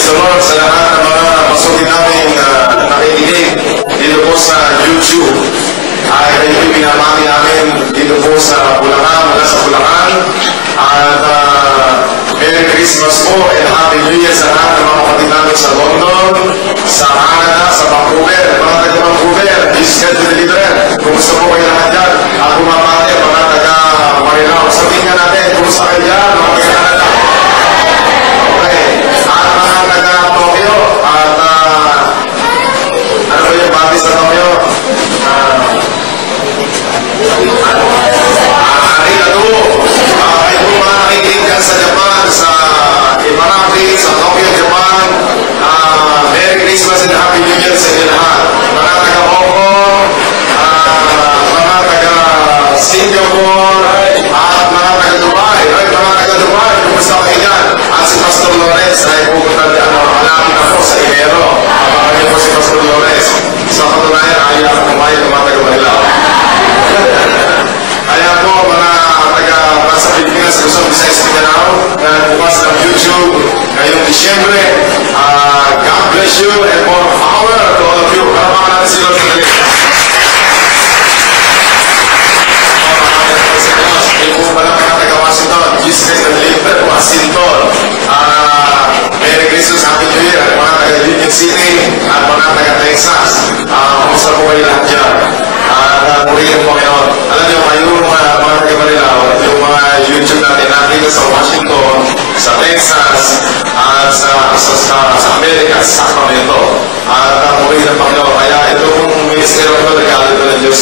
Praise the Lord sa lahat ng mga pasukin namin nakikinig dito po sa YouTube. Ay kayo pinamati namin dito po sa Bulacan, mula sa Bulacan. At Merry Christmas po and Happy New Year sa lahat ng mga kapatid namin sa London, sa Canada, sa Vancouver, mga taga-Vancouver, Jesus Christ Deliverer. Kumusta po kayo lahat dyan? At bumabati ang mga taga-Marilao. Sabihin nga natin, kumusta kayo dyan, mga taga-Canada? Okay. At mga taga-Tokyo, at ano ba yung bati sa Tokyo? Kayo po mga nakikinig dyan sa Japan, sa Ibaraki, sa Tokyo, Japan. Merry Christmas and Happy New Year sa inyo lahat. Mga taga-Hong Kong, mga taga-Singapore, at mga taga-Dubai. Ay, mga taga-Dubai, kumusta kayo dyan? At si Pastor Lawrence ay pupunta malapit ako sa Imero. Abangan po si Pastor Lawrence. Sa katunayan, ayaw ako kumain ng mga taga-Marilao. Kaya po, mga taga-Bansa Pilipinas, Luzon, Visayas, Mindanao, na bukas ng YouTube ngayong Disyembre. God bless you and more power to all of you. Karapangan natin sila sa galing. Yung po pala mga taga-Washington, Jesus Christ Deliverer, Washington. Merry Christmas, Happy New Year, at mga taga-Union City, at mga taga-Texas. Kumusta po kayo lahat dyan? At purihin po ngayon. Alam niyo, kayong mga taga-Marilao, yung mga YouTube natin natin sa Washington, sa Texas, at sa Amerika, sa Sacramento. At purihin ang Panginoon. Kaya itong ministero ko, regalo ko ng Diyos